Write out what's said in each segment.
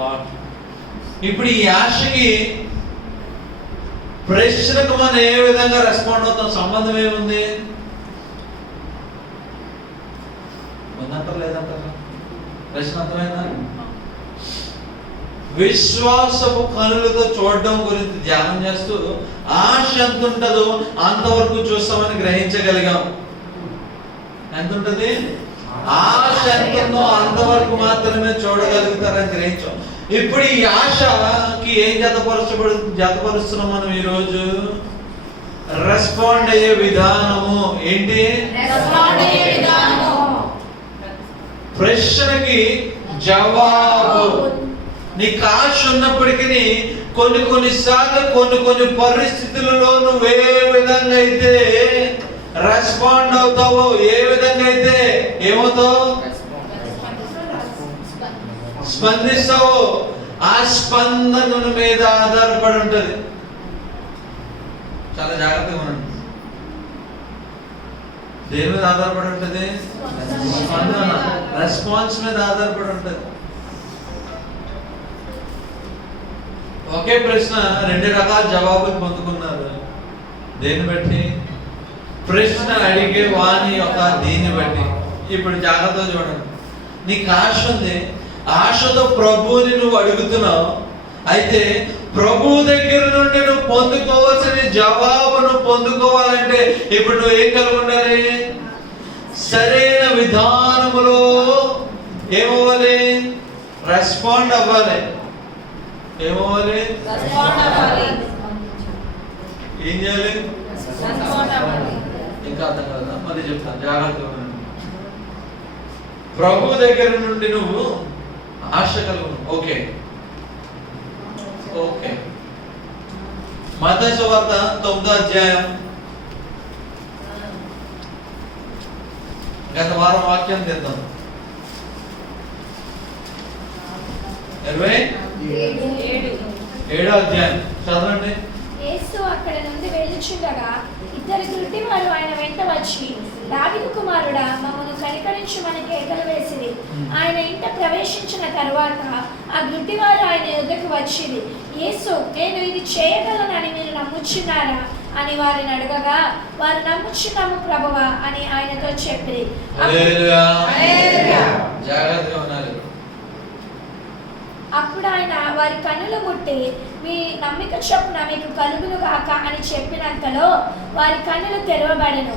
God. ఇప్పుడు ఈ ఆశకి ప్రశ్నకు మనం ఏ విధంగా రెస్పాండ్ అవుతాం? సంబంధం ఏముంది? ఉందంటారు లేదంటారా? ప్రశ్న అర్థమైందా? విశ్వాసపు కనులతో చూడడం గురించి ధ్యానం చేస్తూ ఆశ ఎంత ఉంటుందో అంతవరకు చూస్తామని గ్రహించగలిగాం. ఎంత ఉంటుంది? ఆశ ఎంత ఉందో అంతవరకు మాత్రమే చూడగలుగుతారని గ్రహించాం. ఇప్పుడు ఈ ఆశకి ఏం జతపరుస్తున్నాం మనం ఈరోజు? రెస్పాండ్ అయ్యే విధానము ఏంటి? ప్రశ్నకి జవాబు. నీకు ఆశ ఉన్నప్పటికీ కొన్నిసార్లు కొన్ని పరిస్థితులలో నువ్వు ఏ విధంగా అయితే రెస్పాండ్ అవుతావో, ఏ విధంగా అయితే ఏమవుతావు, స్పందిస్తావో, ఆ స్పందన మీద ఆధారపడి ఉంటది. చాలా జాగ్రత్తగా ఉండండి. దేని మీద ఆధారపడి ఉంటది? స్పందన, రెస్పాన్స్ మీద ఆధారపడి ఉంటది. ఒకే ప్రశ్న 2 రకాల జవాబులు పొందుకున్నారు. దేన్ని బట్టి? ప్రశ్న అడిగే వాని యొక్క దీన్ని బట్టి. ఇప్పుడు జాగ్రత్తగా చూడండి. నీకు ఆశ ఉంది, ఆశతో ప్రభువుని నువ్వు అడుగుతున్నావు. అయితే ప్రభు దగ్గర నుండి నువ్వు పొందుకోవాల్సిన జవాబును పొందుకోవాలంటే ఇప్పుడు నువ్వు ఏం కలిగి ఉండాలి? సరైన విధానములో ఏమవ్వాలి? రెస్పాండ్ అవ్వాలి. ఏమవ్వాలి? ఏం చేయాలి? ఇంకా అర్థం కదా? మళ్ళీ చెప్తాను, జాగ్రత్తగా ఉండండి. ప్రభు దగ్గర నుండి నువ్వు ఆశ కలుగు. ఓకే, మత్తయి సువార్త 9వ అధ్యాయం. గత వారం వాక్యం తీద్దాం. 27వ అధ్యాయం చదవండి. యేసు అక్కడ నుండి వెళ్ళుచుండగా 2 గుడ్డివారు ఆయన వెంట వచ్చి, దావీదు కుమారుడా, మమ్మను కనికరించుమని కేకలు వేసిరి. ఆయన ఇంట ప్రవేశించిన తరువాత ఆ గుడ్డివారు ఆయన ఎదుటకు వచ్చిరి. యేసు, నేను ఇది చేయగలనని మీరు నమ్ముచున్నారా అని వారిని అడగగా, వారు నమ్ముచున్నాము ప్రభువా అని ఆయనతో చెప్పిరి. అప్పుడు ఆయన వారి కన్నులు ముట్టి, మీ నమ్మిక చొప్పున మీకు కలుగును గాక అని చెప్పినంతలో వారి కన్నులు తెరవబడెను.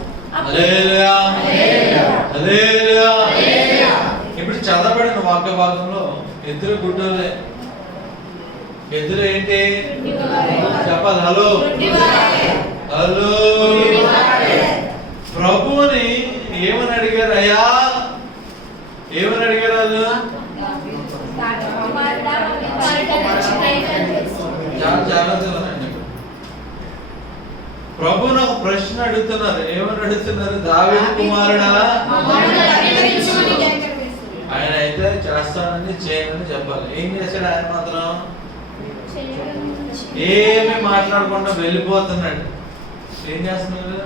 ఇప్పుడు చదవబడిన వాక్య భాగంలో ఎదురు గుడ్డలే. ఎదురు ఏంటి చెప్పాలి? Hello hello. ప్రభువుని ఏమని అడిగారు? అయ్యా ఏమని అడిగారు? వాళ్ళు జాగ్రత్తగానండి. ప్రభువుని ఒక ప్రశ్న అడుగుతున్నారు. ఏమని అడుగుతున్నారు? దావీదు కుమారుడా. ఆయన అయితే చేస్తానని చేయనని చెప్పాలి. ఏం చేశాడు? ఆయన మాత్రం ఏమి మాట్లాడకుండా వెళ్ళిపోతున్నాడు. ఏం చేస్తున్నారు?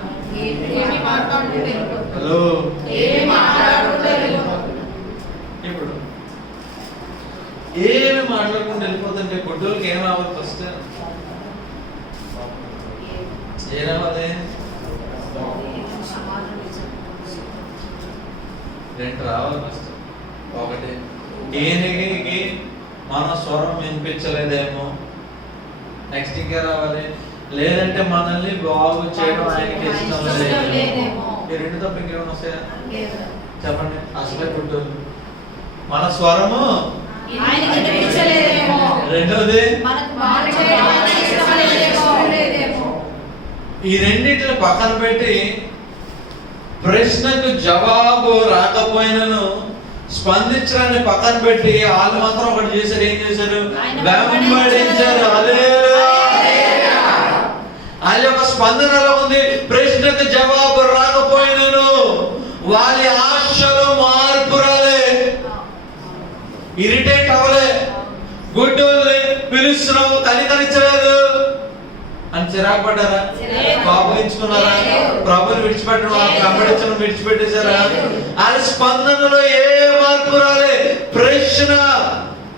హలో. ఇప్పుడు ఏమి మాట్లాడకుండా వెళ్ళిపోతుంటే గుడ్డోళ్ళకి ఏం రావాలి? ఫస్ట్ ఏం రావాలి? 2 రావాలి ఫస్ట్. ఒకటి, ఈయనకి మన స్వరం వినిపించలేదేమో. నెక్స్ట్ ఇంకా రావాలి, లేదంటే మనల్ని బాగు చేయడం ఆయనకి ఇష్టం లేదేమో. ఈ 2 తప్ప ఇంకేమైనా వస్తాయా? చెప్పండి. అసలే గుడ్డోళ్ళు మన స్వరము రెండవది ఈ రెండిటిని పక్కన పెట్టి ప్రశ్నకు జవాబు రాకపోయినను స్పందించడాన్ని పక్కన పెట్టి వాళ్ళు మాత్రం ఒకటి చేశారు. ఏం చేశారు? వెంబడించారు. వాళ్ళ యొక్క స్పందన ఎలా ఉంది? ప్రశ్నకు జవాబు రాకపోయినను వాళ్ళ ఆశలో మార్పు రాలే, ఇరిటేట్ అవ్వలే. గుడ్డోళ్ళని పిలుస్తున్నావు, కనికరించలేదు అని చిరాకు పడ్డారా? కోపగించుకున్నారా? ప్రభుని విడిచిపెట్టడం, వెంబడించడం విడిచిపెట్టేశారా? ఆ స్పందనలో ఏ మార్పు రాలే. ప్రశ్న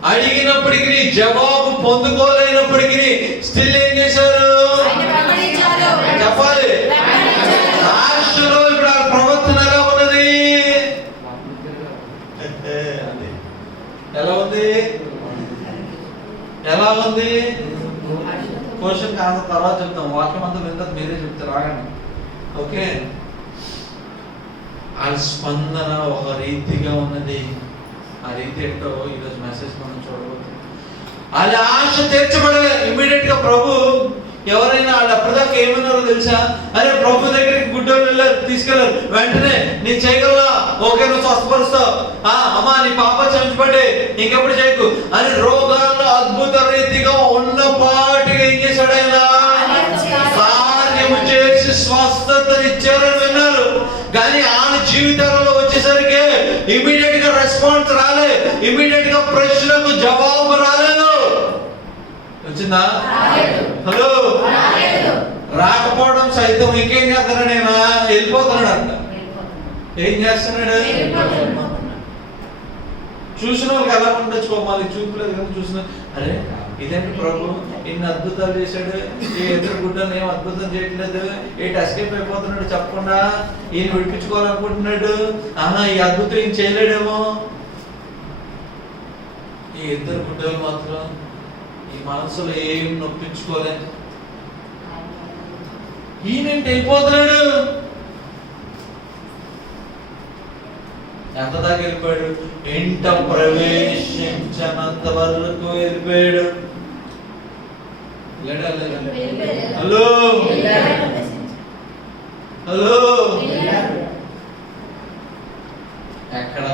అడిగినప్పటికీ జవాబు పొందుకోలేనప్పటికీ స్టిల్ ఏం చేశారు? చెప్పాలి. ఆశలో ఇప్పుడు ఆ ప్రవర్తన ఎలా ఉన్నది? ఎలా ఉంది? ఎలా ఉంది? క్వశ్చన్ కాదు, తర్వాత చెప్తాం. వాక్యం అంతా వింత మీరే చెప్తారు, ఆగండి. ఓకే, ఆ స్పందన ఒక రీతిగా ఉన్నది. ఆ రీతి ఏంటో ఈరోజు మెసేజ్ మనం చూడబోతున్నాం. అది ఆశ తీర్చబడలే. ఇమ్మీడియట్ గా ప్రభు ఎవరైనా వాళ్ళు అప్పటిదాకా ఏమన్నారో తెలుసా? అరే ప్రభు దగ్గరికి గుడ్డోళ్ళు వెళ్ళారు, తీసుకెళ్ళారు. వెంటనే నీ చేయగలరా? ఓకే, నువ్వు స్వస్థపరుస్తావు. అమ్మా నీ పాప క్షమించబడి ఇంకెప్పుడు చేయకు అని రోగాల్లో అద్భుత రీతిగా ఉన్నపాటిగా ఏం చేశాడు? ఆయన కార్యము చేసి స్వస్థతని ఇచ్చారని విన్నారు. కానీ ఆయన జీవితాలలో వచ్చేసరికి ఇమీడియట్ గా రెస్పాన్స్ రాలే, ఇమీడియట్ గా ప్రశ్నకు జవాబు రాలేదు. వచ్చిందా? హలో, రాకపోవడం సైతం ఇంకేం చేస్తాడు? నేను వెళ్ళిపోతున్నాడు అంట. ఏం చేస్తున్నాడు? చూసిన వాళ్ళకి ఎలా ఉండొచ్చు, మళ్ళీ చూపలేదు కదా. చూసిన అరే ఇదేంటి ప్రభు ఇన్ని అద్భుతాలు చేశాడు, ఈ ఎదురు గుడ్డలు ఏం అద్భుతం చేయట్లేదు, ఏంటి ఎస్కేప్ అయిపోతున్నాడు చెప్పకుండా, ఈయన విడిపించుకోవాలనుకుంటున్నాడు. ఈ అద్భుతం ఏం చేయలేడేమో. ఈ ఇద్దరు గుడ్డలు మాత్రం ఈ మనసులో ఏం నొప్పించుకోలేదు. ఈయనేంటి వెళ్ళిపోతున్నాడు? ఎంత దాకా వెళ్ళిపోయాడు? ఇంట ప్రవేశించనంత వరకు వెళ్ళిపోయాడు. హలో హలో, ఎక్కడ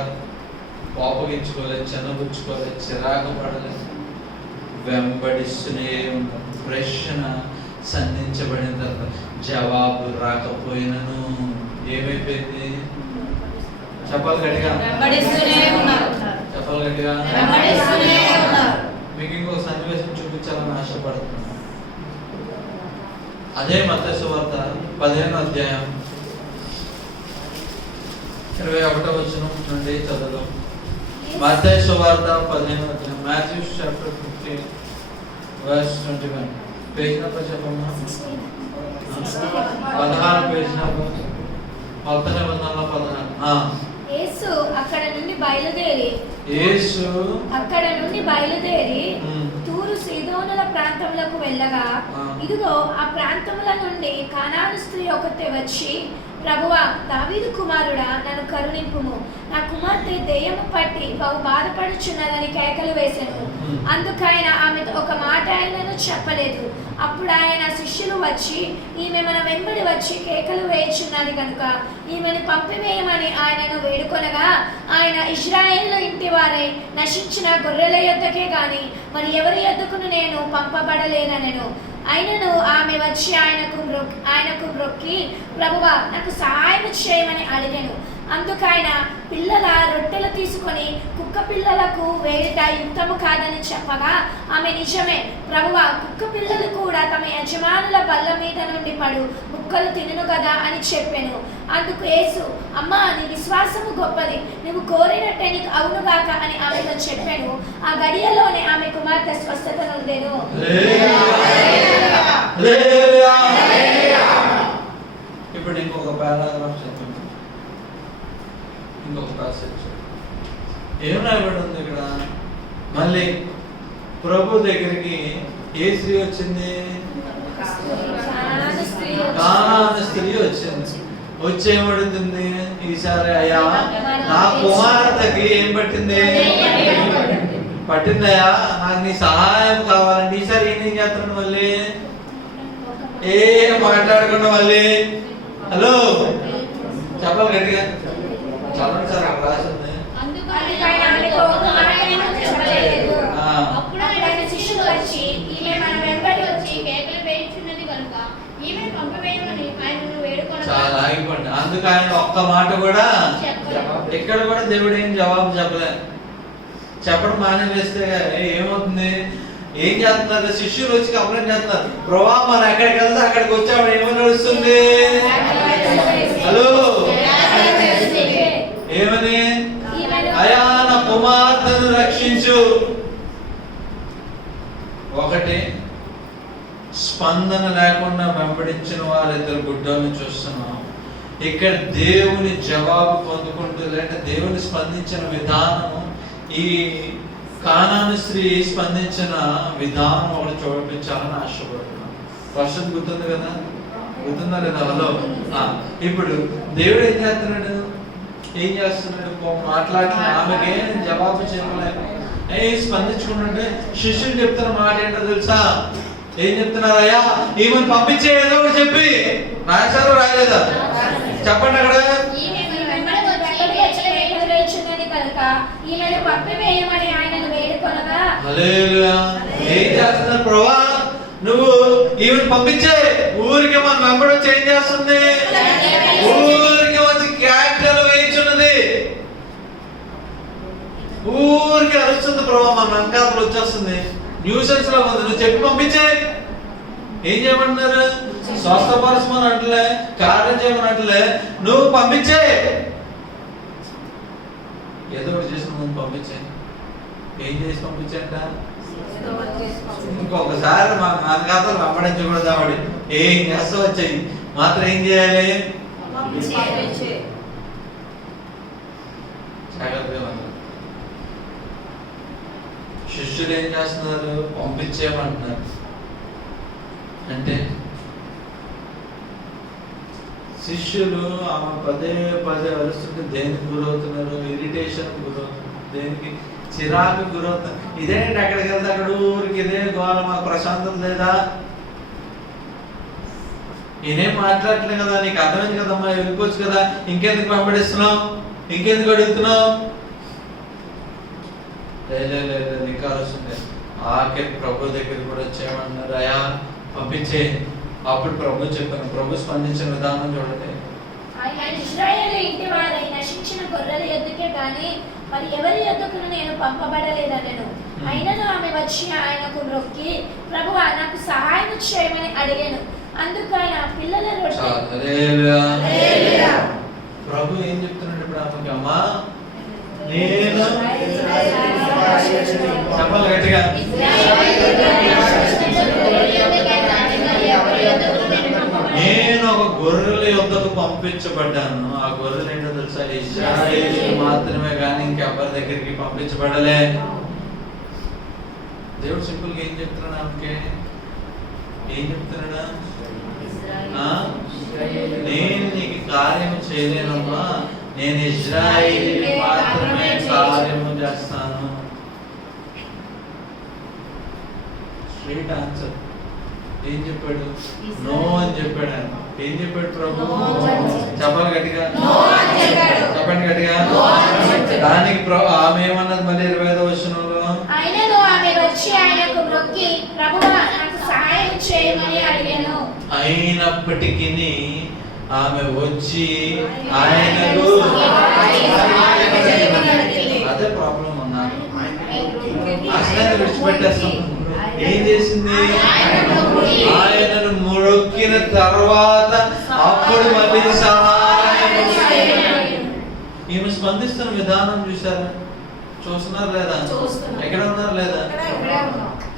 కోపగించుకోలేదు, చిన్నపుచ్చుకోలేదు, చిరాకు పడలేదు, వెంబడిస్తూనే ఉంటాం. ప్రశ్న సంధించబడిన తర్వాత జవాబు రాకపోయినను ఏమైపోయింది? చెప్పాలి గట్టిగా, చెప్పాలి గట్టిగా. మీకు ఇంకొక సన్నివేశం చూపించాలని ఆశపడుతున్నాను. అదే మత్తయి సువార్త 15వ అధ్యాయం 21వ వచనం నుండి చదువుదాం. మత్తయి సువార్త 15వ అధ్యాయం, Matthew chapter 15 verse 21. Page number చెప్పమ్మా. 16 పేజ్ నంబర్. కొత్త నిబంధనలో 16. యేసు అక్కడ నుండి బయలుదేరి తూరు సీదోనుల ప్రాంతములకు వెళ్ళగా, ఇదిగో ఆ ప్రాంతముల నుండి కానాను స్త్రీ ఒకతే వచ్చి, ప్రభువా, దావీదు కుమారుడా, నన్ను కరుణింపుము, నా కుమార్తె దెయ్యము పట్టి బహు బాధపడుచున్నదని కేకలు వేసెను. అందుకైన ఆమెతో ఒక మాట ఆయనను చెప్పలేదు. అప్పుడు ఆయన శిష్యులు వచ్చి, ఈమె మన వెంబడి వచ్చి కేకలు వేయుచున్నది కనుక ఈమెను పంపివేయమని ఆయనను వేడుకొనగా, ఆయన ఇశ్రాయేలు ఇంటి వారై నశించిన గొర్రెల యొద్దకే గాని మరి ఎవరి యొద్దకును నేను పంపబడలేనెను. అయినను ఆమె వచ్చి ఆయనకు మ్రొక్కి, ప్రభువా, నాకు సహాయం చేయమని అడిగాను. అందుకైన పిల్లల రొట్టెలు తీసుకొని కుక్క పిల్లలకు వేయుట యుక్తము కాదని చెప్పగా, ఆమె నిజమే ప్రభువా, కుక్క పిల్లలు కూడా తమ యజమానుల బల్ల మీద నుండి పడు ముక్కలు తినును కదా అని చెప్పాను. అందుకు యేసు, అమ్మా, నీ విశ్వాసము గొప్పది, నువ్వు కోరినట్టే నీకు అవునుగాక అని ఆమెతో చెప్పాను. ఆ గడియలోనే ఆమె కుమార్తె స్వస్థత నొందెను. ఇప్పుడు ఇంకొక పారాగ్రాఫ్ చెప్పండి. ఇంకొక ప్యాసేజ్ ఏం రాయబడి ఉంది ఇక్కడ? మళ్ళీ ప్రభు దగ్గరికి ఏ స్త్రీ వచ్చింది? కానాను స్త్రీ వచ్చింది. వచ్చి ఏమడుగుతుంది? ఈసారి అయ్యా, నా కుమార్తెకి ఏం పట్టింది? పట్టిందయ్యా, నాకు నీ సహాయం కావాలండి. ఈసారి ఏం చేస్తున్నాడు? మళ్ళీ ఏం మాట్లాడకుండా మళ్ళీ హలో చెప్పాలి గట్టిగా. చదవండి సార్, అక్కడ రాసి ఉంది. చాలా ఆగిపోండి. అందుకు ఆయన ఒక్క మాట కూడా ఇక్కడ కూడా దేవుడు ఏం జవాబు చెప్పలేదు. చెప్పడం మానేస్తే ఏమవుతుంది? ఏం చేస్తున్నారు? శిష్యులు వచ్చి కంప్లైంట్ చేస్తున్నారు, ప్రభా మనం ఎక్కడికి వెళ్తే అక్కడికి వచ్చాము, ఏమని నడుస్తుంది? హలో, ఏమని? అయా, నా కుమార్తెను రక్షించు. ఒకటి, స్పందన లేకుండా వెంబడించిన వారిద్దరు గుడ్డోని చూస్తున్నాం. ఇక్కడ దేవుని జవాబు పొందుకుంటూ, లేదంటే దేవుని స్పందించిన విధానము, ఈ కానాను స్త్రీ స్పందించిన విధానం ఒకటి చూపించాలని ఆశపడుతున్నాం. వర్షం గుర్తుంది కదా, గుర్తుందా లేదా? హలో. ఇప్పుడు దేవుడు ఏం చేస్తున్నాడు? మాట్లాడుతున్నా, ఆమెకేం జవాబు చెప్పలేదు, స్పందించుకుంటుంటే శిష్యులు చెప్తున్న మాట ఏంటో తెలుసా? ఏం చెప్తున్నారయ్యా? ఈమెను పంపించే ఏదో ఒకటి చెప్పి. రాశారు రాయలేదా? చెప్పండి అక్కడ. ఏం చేస్తున్నారు ప్రభా? నువ్వు ఈమెను పంపించే, ఊరికి మన వెంబడి వచ్చి ఏం చేస్తుంది? ఊరికి వచ్చి క్యారెక్టర్లు వేయించున్నది, ఊరికి అరుస్తుంది ప్రభా, మన వెంకాతలు వచ్చేస్తుంది, న్యూసెన్స్ లో ఉంది. నువ్వు చెప్పి పంపించే. ఏం చేయమంటున్నారు? స్వస్థపరచమని అంటలే, కార్యం చేయమని అంటలే, నువ్వు పంపించే. ఏదో ఒకటి చేసిన ముందు పంపించే. ఏం చేసి పంపించంట? ఇంకొకసారి మా నాన్నగారు వెంబడించకూడదు. ఆవిడ ఏం చేస్తా వచ్చాయి మాత్రం ఏం చేయాలి? జాగ్రత్తగా. శిష్యులు ఏం చేస్తున్నారు? పంపించేయమంటున్నారు. అంటే శిష్యులు ఆమె పదే పదే అరుస్తుంటే దేనికి గురవుతున్నారు? ఇరిటేషన్ గురవుతున్నారు, దేనికి? చిరాకు గురవుతున్నారు. ఇదేంటి అక్కడికి వెళ్తే అక్కడ ఊరికి ఇదే గోల, మాకు ప్రశాంతం లేదా? నేనేం మాట్లాడట్లేదు కదా, నీకు అర్థమైంది కదమ్మా, వెళ్ళిపోవచ్చు కదా, ఇంకెందుకు వెంబడిస్తున్నావు, ఇంకెందుకు అడుగుతున్నావు? లేదు ఇంకా వస్తుంది. ఆఖరి ప్రభు దగ్గర కూడా వచ్చేయమన్నారు, అయ్యా పంపించే. అప్పుడు ప్రభు చెప్పాను, ప్రభు స్పందించిన విధానం చూడండి. ఆయన ఇశ్రాయేలు ఇంటి వారై నశించిన గొర్రెల యొద్దకే గాని మరి ఎవరి యొద్దకును నేను పంపబడలేదనెను. అయినను ఆమె వచ్చి ఆయనకు మొక్కి, ప్రభువా నాకు సహాయం చేయమని అడిగాను. అందుకు ఆయన పిల్లల రొట్టె. ప్రభు ఏం చెప్తున్నాడు ఇప్పుడు ఆమెకి? అమ్మా నేను చెప్పాలి గట్టిగా, నేను ఒక గొర్రెల యొద్దకు పంపించబడ్డాను. ఆ గొర్రెలు ఏంటో తెలుసా? ఇశ్రాయేలు మాత్రమే కానీ ఇంకెవరి దగ్గరికి పంపించబడలే. దేవుడు సింపుల్ గా ఏం చెప్తున్నాడు ఆమెకి? ఏం చెప్తున్నాడా? నేను నీకు కార్యం చేయలేనమ్మా, నేను ఇశ్రాయేలు మాత్రమే కార్యము చేస్తాను. Straight answer. ఏం చెప్పాడు? నో అని చెప్పాడు. ఏం చెప్పాడు ప్రభు? చెప్పాలి గట్టిగా, చెప్పండి గట్టిగా. దానికి ఆమె ఏమన్నది మళ్ళీ 25వ వచనంలో? ఆయనను ఆమె వచ్చి ఆయనకు మొక్కి, ప్రభువా నాకు సహాయం చేయమని అడిగాను. అయినప్పటికీ ఆమె వచ్చి ఆయనకు, అదే ప్రాబ్లం అన్నారు. అసలు విడిచిపెట్టేస్తాం. ఏం చేసింది? ఆయనను మొక్కిన తర్వాత అప్పుడు మళ్ళీ సహాయం. ఈమె స్పందిస్తున్న విధానం చూసారా? చూస్తున్నారు లేదా? ఎక్కడ ఉన్నారు లేదా?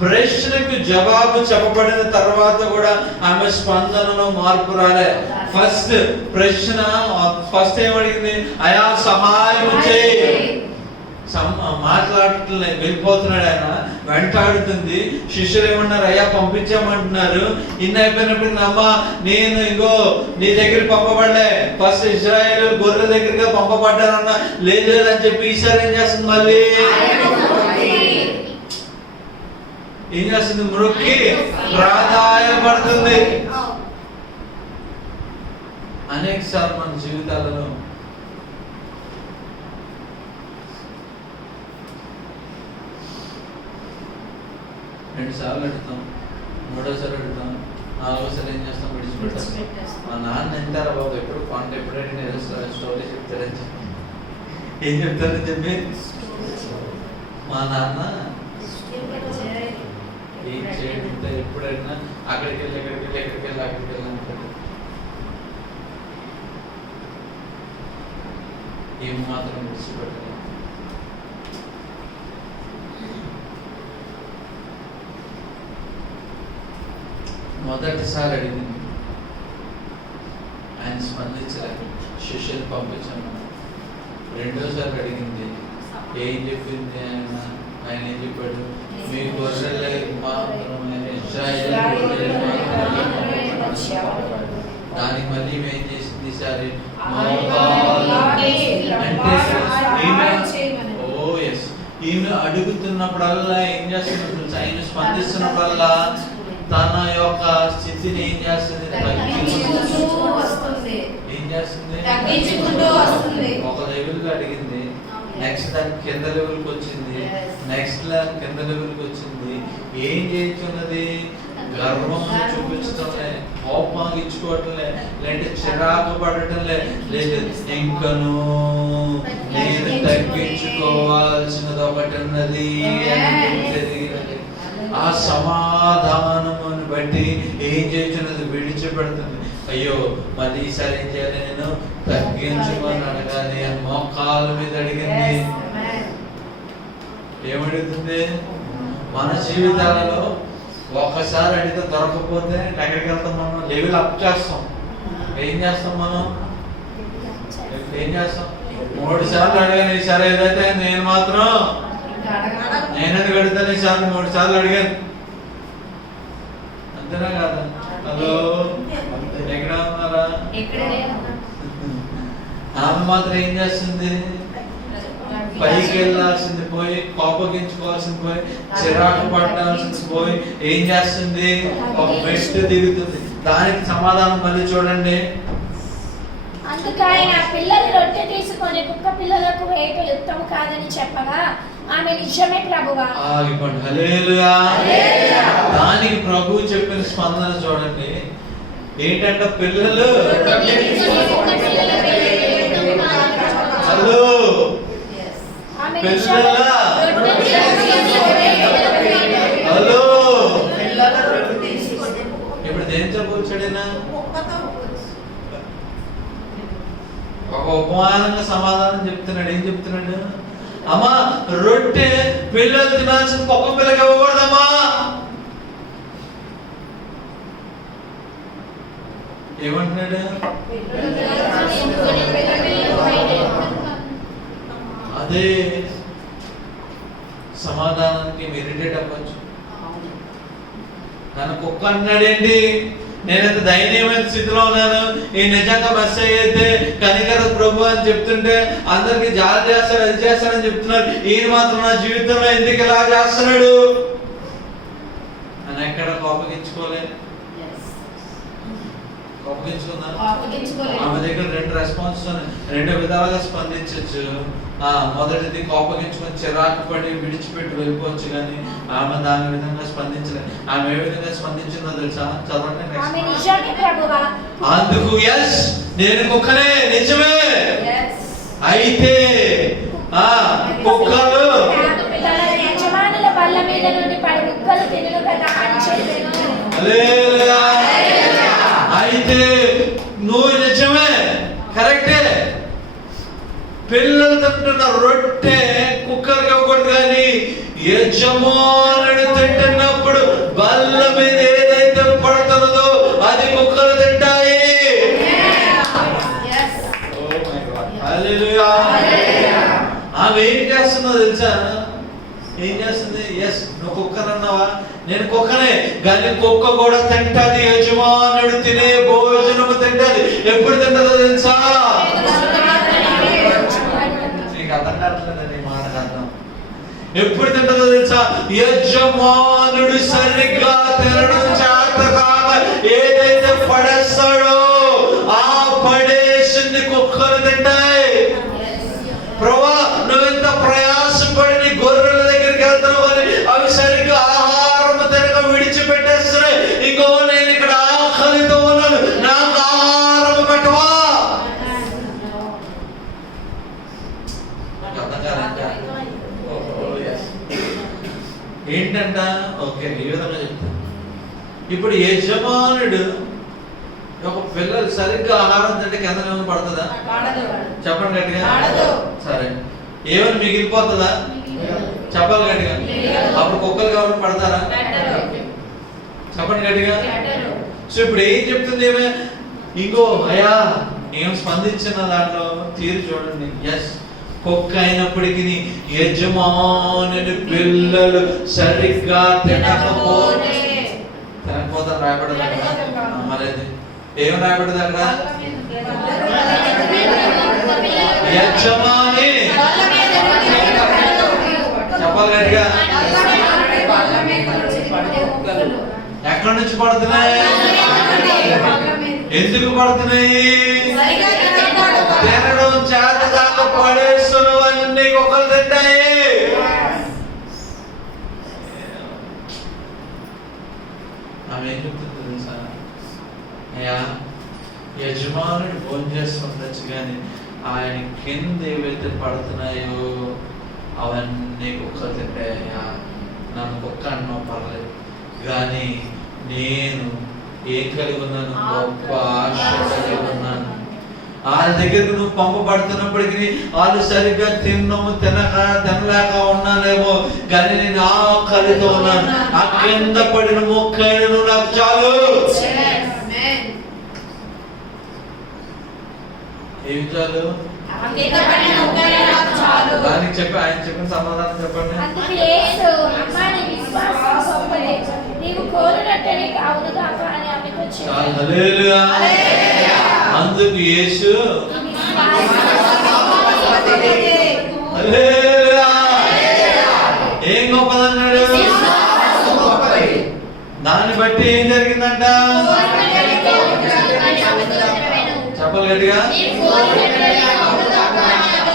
ప్రశ్నకు జవాబు చెప్పబడిన తర్వాత కూడా ఆమె స్పందనలో మార్పు రాలే. ఫస్ట్ ప్రశ్న, ఫస్ట్ ఏమడిగింది? అయా సహాయం చేయి. మాట్లాడట్లే, వెళ్ళిపోతున్నాడు ఆయన, వెంటాడుతుంది. శిష్యులు ఏమన్నారు? అయ్యా పంపించామంటున్నారు. ఇన్ని అయిపోయినప్పుడు అమ్మ నేను ఇంకో నీ దగ్గర పంపబడలే, ఫస్ట్ ఇశ్రాయేలు గొర్రెల దగ్గరగా పంపబడ్డానన్నా. లేదు అని చెప్పి ఈసారి ఏం చేస్తుంది? మళ్ళీ ఏం చేస్తుంది? మృక్కి ప్రాధాయపడుతుంది. అనేక సార్లు మన జీవితాలను రెండు సార్లు అడుగుతాం, మూడోసారి అడుగుతాం, నాలుగోసారి ఏం చేస్తాం? విడిచిపెట్టాం. మా నాన్న ఎంతారా బాబు, ఎప్పుడు పాంట ఎప్పుడైనా స్టోరీ చెప్తారని చెప్పి, ఏం చెప్తారని చెప్పి మా నాన్న ఏం చేయడం ఎప్పుడైనా అక్కడికి వెళ్ళి అక్కడికి వెళ్ళి అంటాడు. ఏం మాత్రం విడిచిపెట్టాలి. మొదటిసారి అడిగింది, ఆయన స్పందించలేదు, శిష్యుని పంపించాను. రెండోసారి అడిగింది, ఏం చెప్పింది ఆయన ఏం చెప్పాడు? మీ గొర్రెల మాత్రమే దానికి మళ్ళీ ఏం చేసింది ఈసారి? ఈమె అడుగుతున్నప్పుడల్లా ఏం చేస్తుంది? ఆయన స్పందిస్తున్నప్పుడల్లా తన యొక్క స్థితిని ఏం చేస్తుంది? ఏం చేస్తుంది? ఒక లెవెల్గా అడిగింది, నెక్స్ట్ దాని కింద లెవెల్కి వచ్చింది, నెక్స్ట్ కింద లెవెల్కి వచ్చింది. ఏం చేస్తున్నది? గర్వం చూపించటంలే, కోపం ఇచ్చుకోవటంలే, లేదంటే చిరాకు పడటంలే, లేదు ఇంకను నేను తగ్గించుకోవాల్సినది ఒకటి ఉన్నది. ఆ సమాధానమును బట్టి ఏం చేస్తున్నది? విడిచిపెడుతుంది. అయ్యో మళ్ళీ ఈసారి ఏం చేయాలి? నేను తగ్గించుకొని అడగాలి అని మోకాల మీద అడిగింది. ఏమడుగుతుంది? మన జీవితాలలో ఒకసారి అడిగితే దొరకకపోతే ఎక్కడికి వెళ్తాం? మనం లెవెల్ అప్ చేస్తాం. ఏం చేస్తాం? మనం ఏం చేస్తాం? 3 సార్లు అడిగాను, ఈసారి ఏదైతే నేను మాత్రం నేనది అడుగుతాను, ఈసారి 3 సార్లు అడిగాను. అంతేనా కాదా? హలో, ఎక్కడ ఉన్నారా? ఆమె మాత్రం ఏం చేస్తుంది? పైకి వెళ్ళాల్సింది పోయి, కోపగించుకోవాల్సింది పోయి, చిరాకు పడాల్సింది పోయి ఏం చేస్తుంది? ఒక మెట్టు దిగుతుంది. దానికి సమాధానం మళ్ళీ చూడండి. అందుకు ఆయన పిల్లలు రొట్టె తీసుకొని కుక్క పిల్లలకు వేయటం యుక్తం కాదని చెప్పగా ఆమె నిజమే ప్రభువా. ఆగిపోండి. హల్లెలూయా. దానికి ప్రభువు చెప్పిన స్పందన చూడండి. ఏంటంటే పిల్లలు హలో హలో ఇప్పుడు దేనితో కూర్చోడైనా ఒక ఉపమానంగా సమాధానం చెప్తున్నాడు. ఏం చెప్తున్నాడు? అమ్మా రొట్టె పిల్లలు తినాల్సిన కుక్క పిల్లకి ఇవ్వకూడదమ్మా. ఏమంటున్నాడు? అదే సమాధానానికి ఇరిటేట్ అవ్వచ్చు. నన్ను కుక్క అన్నాడేంటి? నేనైతే దయనీయమైన స్థితిలో ఉన్నాను. ఈ నిజంగా బస్ అయితే కనికర ప్రభు అని చెప్తుంటే అందరికి జాలి చేస్తాడు, అది చేస్తాడని చెప్తున్నాడు. ఈయన మాత్రం నా జీవితంలో ఎందుకు ఇలా చేస్తున్నాడు అని ఎక్కడ కోపగించుకోలేదు. ఆమె దగ్గర 2 రెస్పాన్స్ 2 విధాలుగా స్పందించవచ్చు. మొదటిది కోపగించుకొని చిరాకు పడి విడిచిపెట్టి వెళ్ళిపోవచ్చు, కానీ ఆమె దాని విధంగా స్పందించలేదు. ఆమె ఏ విధంగా స్పందించిందో తెలుసా? చదవండి. అందుకు ఎస్ నేను కుక్కనే, నిజమే. అయితే కుక్కలు అయితే నువ్వు నిజమే, కరెక్టే. పిల్లలు తింటున్న రొట్టె కుక్కర్కి ఇవ్వకూడదు, కానీ యజమానుడు తింటున్నప్పుడు బల్ల మీద ఏదైతే పడుతున్నదో అది కుక్కలు తింటాయి. ఆమె ఏం చేస్తుందో తెలుసా? ఏం చేస్తుంది? ఎస్ నువ్వు కుక్కర్ అన్నావా? నేను కుక్కనే, కానీ కుక్క కూడా తింటది. యజమానుడు తినే భోజనము తింటది. ఎప్పుడు తింటదో తెలుసా? నీకు అర్థం కావట్లేదండి మాట అర్థం. ఎప్పుడు తింటదో తెలుసా? యజమానుడు సరిగ్గా తినడం చేత కాక ఏదైతే పడేస్తాడో ఆ పడేసింది కుక్కలు తింటాయి. ప్రభా నువ్వెంత ప్రయాసపడి నీ గొర్రెల దగ్గరికి వెళ్తున్నావు అని అవి సరిగ్గా ఆహారం తినక విడిచిపెట్టేస్తున్నాయి. ఇంకో నేను ఇక్కడ ఆకలితో ఉన్నాను, నాకు ఆహారం పెట్టవా? ఏంటంట? ఓకే, ఈ విధంగా చెప్తాను. ఇప్పుడు యజమానుడు ఒక పిల్లలు సరిగ్గా ఆహారం తింటే కింద ఏమైనా పడుతుందా? చెప్పండి గట్టిగా. సరే, ఏమైనా మిగిలిపోతుందా? చెప్పాలి గట్టిగా. అప్పుడు కుక్కలు కావాలి పడతారా? చెప్పండి గట్టిగా. సో ఇప్పుడు ఏం చెప్తుంది ఏమే, ఇంకో అయ్యా ఏం స్పందించిన దాంట్లో తీరు చూడండి. ఎస్, కుక్క అయినప్పటికీ యజమానుని పిల్లలు సరిగ్గా తినకపోతే రాయబడదు అక్కడ. మరి ఏం రాయబడదు అక్కడ? యజమాని చెప్పాలి గట్టిగా. ఎక్కడి నుంచి పడుతున్నాయి? ఎందుకు పడుతున్నాయి? తినడం చేత కాక పడేస్తున్నవన్నీ కుక్కలు తింటాయి. ఆమె ఏం చెప్తుంది తెలుసా? అయ్యా యజమానుడు భోజనం చేస్తుండొచ్చు కానీ ఆయన కింద ఏవైతే పడుతున్నాయో అవన్నీ కుక్కలు తింటాయ్యా. నన్ను కుక్క అన్నావు పర్లేదు, కానీ నేను ఏం కలిగి ఉన్నాను? గొప్ప ఆశ కలిగి ఉన్నాను. వాళ్ళ దగ్గరకు నువ్వు పంపబడుతున్నప్పటికీ వాళ్ళు సరిగ్గా తినలేక ఉన్నానేమో, కానీ నేను ఆకలితో ఉన్నాను. ఆ కింద పడిన మొక్కైన నువ్వు నాకు చాలు. ఏం చాలు? దానికి చెప్పి ఆయన చెప్పిన సమాధానం చెప్పండి. అందుకు యేసు ఏం గొప్పదన్నాడు? దాన్ని బట్టి ఏం జరిగిందంట? చెప్పాలి గట్టిగా.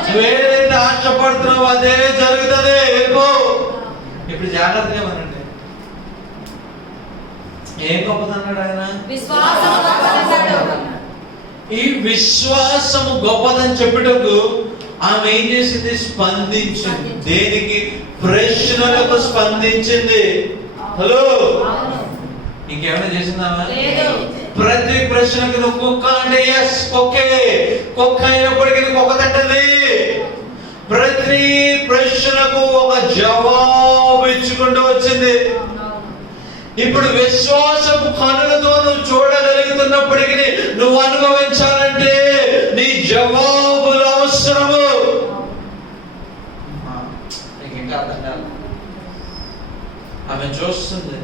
నువ్వేదైతే ఆశపడుతున్నావు అదే జరుగుతుంది. ఇప్పుడు జాగ్రత్తగా ఏమనండి, ఏం గొప్పదన్నాడు ఆయన? ఈ విశ్వాసము గొప్పదని చెప్పుటకు ఆమె ఏం చేసింది? స్పందించింది. దేనికి? ప్రశ్నలకు స్పందించింది. హలో, ఇంకేమైనా చేసిందామా? ప్రతి ప్రశ్నకు నువ్వు కుక్క అంటే ఎస్ కుక్కే, కుక్క అయినప్పటికీ కుక్క తింటది. ప్రతి ప్రశ్నకు ఒక జవాబు ఇచ్చుకుంటూ వచ్చింది. ఇప్పుడు విశ్వాసపు కనులతో నువ్వు చూడగలుగుతున్నప్పటికీ నువ్వు అనుభవించాలంటే నీ జవాబులు అవసరము. ఇంకా అర్థం కాదు. ఆమె చూస్తుంది,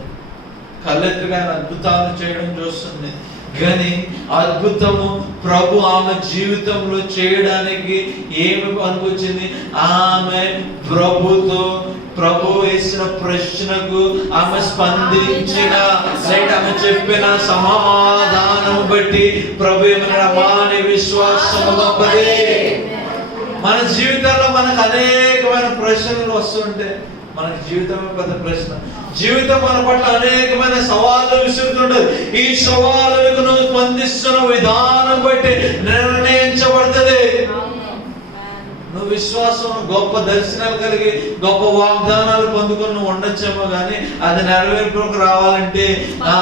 కళ్ళెత్తుగా అద్భుతాలు చేయడం చూస్తుంది, కానీ అద్భుతము ప్రభు ఆమె జీవితంలో చేయడానికి ఏమి పనికొచ్చింది? ఆమె ప్రభు వేసిన ప్రశ్నకు ఆమె స్పందించిన ఆమె చెప్పిన సమాధానం బట్టి ప్రభు ఏమన్నా మాని విశ్వాసము గొప్పది. మన జీవితాల్లో మనకు అనేకమైన ప్రశ్నలు వస్తుంటే, మనకి జీవితమే పెద్ద ప్రశ్న. జీవితం మన పట్ల అనేకమైన సవాళ్ళు విసురుతుంటది. ఈ సవాళ్ళకు నువ్వు స్పందిస్తున్న విధానం బట్టి నిర్ణయించబడుతుంది. నువ్వు విశ్వాసం, గొప్ప దర్శనాలు కలిగి గొప్ప వాగ్దానాలు పొందుకొని నువ్వు ఉండొచ్చేమో, కానీ అది నెరవేర్పులకు రావాలంటే నా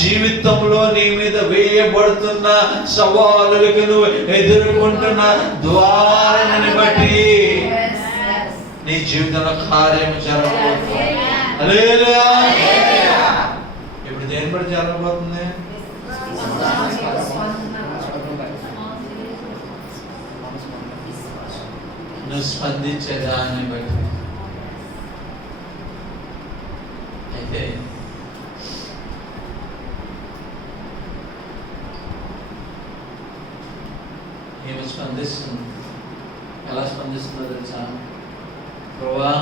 జీవితంలో నీ మీద వేయబడుతున్న సవాళ్ళకు నువ్వు ఎదుర్కొంటున్న ద్వారాన్ని బట్టి నీ జీవితంలో కార్యం జరగబోతుంది. హల్లెలూయా. ఇప్పుడు దేని బట్టి జరగబోతుంది? నువ్వు స్పందించే దాన్ని బట్టి. అయితే ఏమి స్పందిస్తుంది? ఎలా స్పందిస్తుందో తెలుసా? ప్రభువా,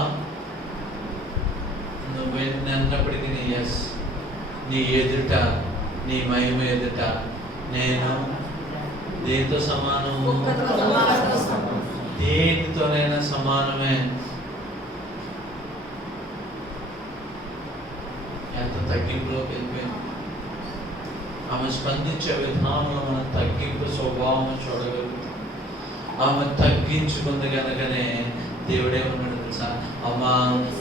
నువ్వెన్నప్పటికీ నీ ఎస్, నీ ఎదుట, నీ మహిమ ఎదుట నేను దేనితో సమానము? దేనితోనైనా సమానమే. ఎంత తగ్గింపులోకి వెళ్ళిపోయింది. ఆమె స్పందించే విధానంలో మనం తగ్గింపు స్వభావం చూడగలుగుతాం. ఆమె తగ్గించుకుంది కనుకనే దేవుడేమన్నాడు తెలుసా? అమ్మా,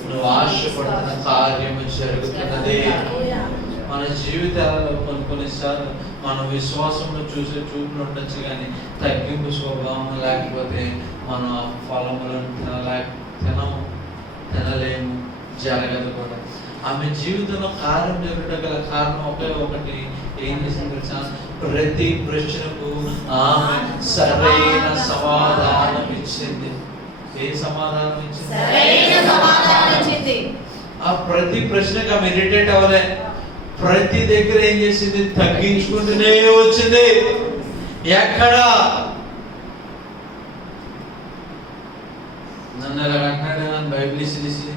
నువ్వు ఆశపడుతున్న కార్యము జరుగుతున్నది. మన జీవితాలలో కొన్నిసార్లు మన విశ్వాసంలో చూసే చూపులు ఉండొచ్చు, కానీ తగ్గింపు స్వభావం లేకపోతే మనం ఆ ఫలములను తినలేము, జరగదు కూడా. ఆమె జీవితంలో కార్యం జరగడం గల కారణం ఒకటి. ఏం చేసింది తెలుసా? ప్రతి ప్రశ్నకు ఆమె సరైన సమాధానం ఇచ్చింది. ఏ సమాధానం ఇచ్చింది? సరైన సమాధానం ఇచ్చింది. ఆ ప్రతి ప్రశ్నకు ఆమె ఇరిటేట్ అవ్వలే. ప్రతి దగ్గర ఏం చేసింది? తగ్గించుకుంటూనే వచ్చింది. ఎక్కడ నన్ను ఎలా అంటున్నాడు, నన్ను బైబిల్ ఇసి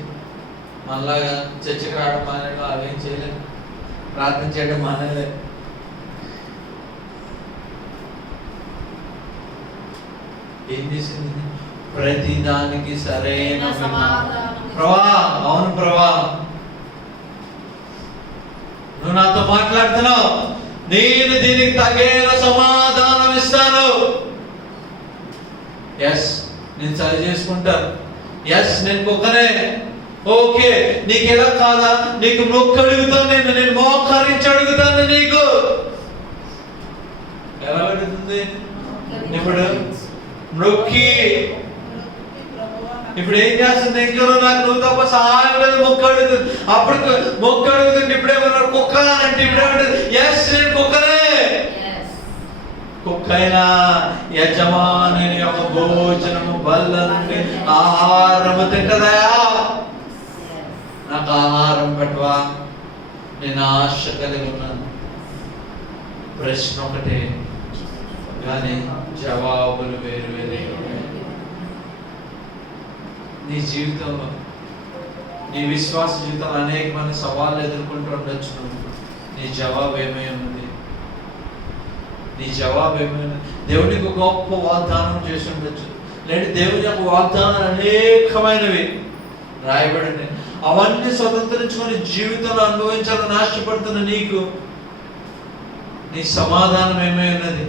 మళ్ళాగా చర్చకి రావడం మానేయడం, అవేం చేయలేదు. ప్రార్థన చేయడం మానేలేదు. ఏం చేసింది? ప్రతి దానికి సరైన ప్రభా, అవును ప్రభా, నువ్వు నాతో మాట్లాడుతున్నావు, నేను దీనికి తగిన సమాధానం ఇస్తాను. ఎస్, నేను సరి చేసుకుంటాను. ఎస్, నేను కుక్కనే. ఓకే, నీకు ఎలా కాదా? నీకు మొక్కు అడుగుతాను, నేను మోకరించి అడుగుతాను. నీకు ఎలా అడుగుతుంది? ఇప్పుడు మొక్కి ఇప్పుడు ఏం చేస్తుంది? ఇంట్లో నాకు నువ్వు తప్ప సహాయం లేదు, మొక్కు అడుగుతుంది. అప్పుడు మొక్కు అడుగుతుంది. ఇప్పుడేమన్నారు? కుక్క అంటే ఇప్పుడేమంటుంది? ఎస్, నేను కుక్కనే. కుక్కైనా యజమాని యొక్క భోజనము బల్ల నుండి ఆహారము తింటదా? నాకు ఆహారం పెట్టవా? నేను ఆశ కలిగి ఉన్నాను. ప్రశ్న ఒకటే, కానీ జవాబులు వేరు వేరే. నీ జీవితంలో, నీ విశ్వాస జీవితంలో అనేకమైన సవాళ్ళు ఎదుర్కొంటూ ఉండొచ్చు. నీ జవాబు ఏమై ఉన్నది? నీ జవాబు ఏమైనా? దేవునికి గొప్ప వాగ్దానం చేసి ఉండొచ్చు, లేదంటే దేవుని యొక్క వాగ్దానాలు అనేకమైనవి రాయబడింది. అవన్నీ స్వతంత్రించుకొని జీవితంలో అనుభవించాలని ఆశపడుతున్న నీకు నీ సమాధానం ఏమై ఉన్నది?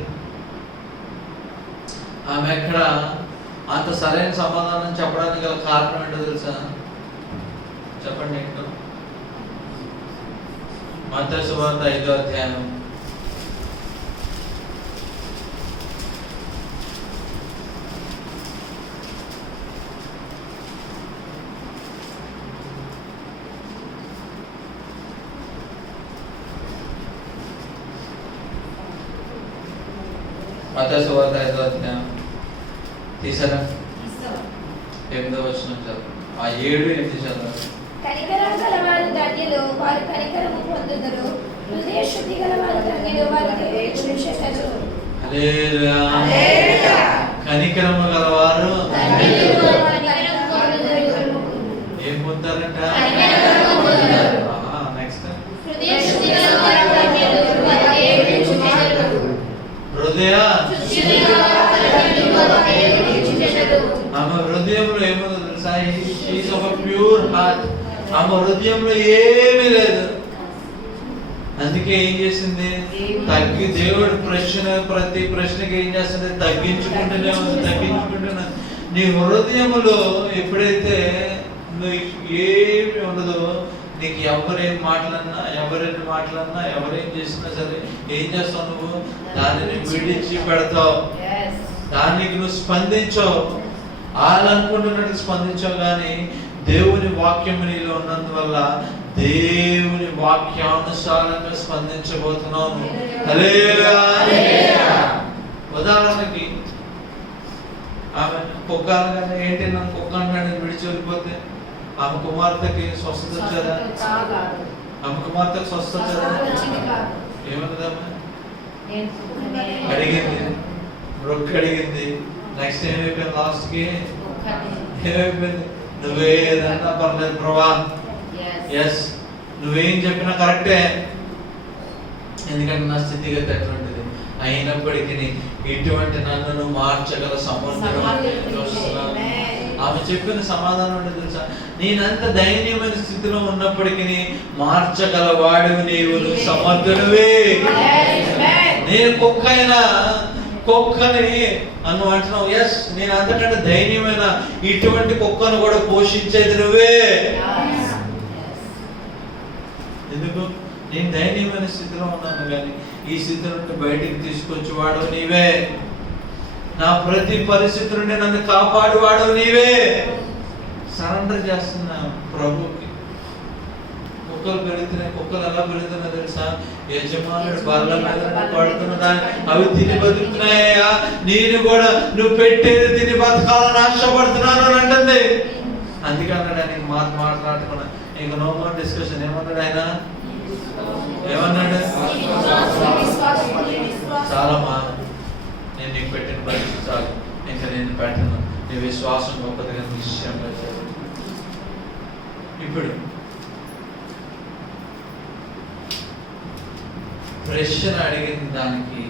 ఆమె ఎక్కడ అంత సరైన సమాధానం చెప్పడానికి గల కారణం ఏంటో తెలుసా? చెప్పండి. ఏంటో? మత్తయి సువార్త 5వ అధ్యాయం మత్తయి సువార్త 5వ అధ్యాయం తీసారా? 8వ వచనం చదువు. ఆ 7, 8 చదువు. కనికరం గలవారు ధన్యులు, వారు కనికరము పొందుదురు. హృదయ శుద్ధి గలవారు ధన్యులు, వారు దేవుని చూచెదరు. హల్లెలూయా. కనికరము గలవారు ధన్యులు, వారు కనికరము పొందుదురు. ఏం పొందుతారంట? నెక్స్ట్, హృదయ శుద్ధి గలవారు ధన్యులు, వారు దేవుని చూచెదరు. హృదయ శుద్ధి గలవారు ధన్యులు, వారు దేవుని చూచెదరు. ఆమె హృదయంలో ఏముందో తెలుసా? She is of a pure heart. ఆమె హృదయంలో ఏమీ లేదు. అందుకే ఏం చేసింది? దేవుడు ప్రతి ప్రశ్నకి ఏం చేస్తుంది? తగ్గించుకుంటూనే ఉంది. నీ హృదయంలో ఎప్పుడైతే నువ్వు ఏమి ఉండదో, నీకు ఎవరేం మాట్లాడినా, ఎవరేం చేసినా సరే ఏం చేస్తావు? నువ్వు దానిని విడిచి పెడతావు. దానికి నువ్వు స్పందించవు. వాళ్ళు అనుకుంటున్నట్టు స్పందించవు. కానీ దేవుని వాక్యం నీలో ఉన్నందువల్ల దేవుని వాక్యానుసారంగా స్పందించబోతున్నాను. హల్లెలూయా. ఉదాహరణకి ఆమె కుక్క అనగానే ఏంటి, నన్ను కుక్క అంటాడని విడిచి వెళ్ళిపోతే ఆమె కుమార్తెకి స్వస్థత వచ్చారా? ఆమె కుమార్తెకి స్వస్థత వచ్చారా? ఏమన్నది? ఆమె అడిగింది, మొక్కు అడిగింది. నెక్స్ట్ ఏమైపోయింది? లాస్ట్కి ఏమైపోయింది? నువ్వేదన్నా పర్లేదు ప్రభా, ఎస్, నువ్వేం చెప్పినా కరెక్టే, ఎందుకంటే నా స్థితిగతి అటువంటిది. అయినప్పటికీ ఇటువంటి నన్ను నువ్వు మార్చగల సమర్థుడు చూస్తున్నాను. ఆమె చెప్పిన సమాధానం అంటే తెలుసా? నేనంత దయనీయమైన స్థితిలో ఉన్నప్పటికీ మార్చగల వాడివి నీవు, సమర్థుడివి. నేను కుక్కని అన్ను అంటున్నావు. ఎస్, నేను అంతకంటే దయనీయమైన ఇటువంటి కుక్కను కూడా పోషించేది నువ్వే. ఎందుకు? నేను దయనీయమైన స్థితిలో ఉన్నాను, కానీ ఈ స్థితి నుండి బయటికి తీసుకొచ్చి వాడు నీవే. నా ప్రతి పరిస్థితి నుండి నన్ను కాపాడు వాడు నీవే. సరెండర్ చేస్తున్నా ప్రభుకి. కుక్కలు పెరుగుతున్నాయి. కుక్కలు ఎలా పెరుగుతున్నాయి తెలుసా? యజమానుడు బల్ల మీద పడుతున్నదా అవి తిని బతుకుతున్నాయా? నేను కూడా నువ్వు పెట్టేది తిని బతకాలని ఆశపడుతున్నాను అని అంటుంది. అందుకే అన్నాడు ఆయన మాట్లాడుకున్నా, ఇంకా నో మోర్ డిస్కషన్. ఏమన్నాడు ఆయన? ఏమన్నాడు? చాలా మా నేను నీకు పెట్టిన పరిస్థితి చాలు, ఇంకా నేను పెట్టను, నీ విశ్వాసం గొప్పదిగా నిశ్చయంగా చేయాలి. ఇప్పుడు ప్రశ్న అడిగిన దానికి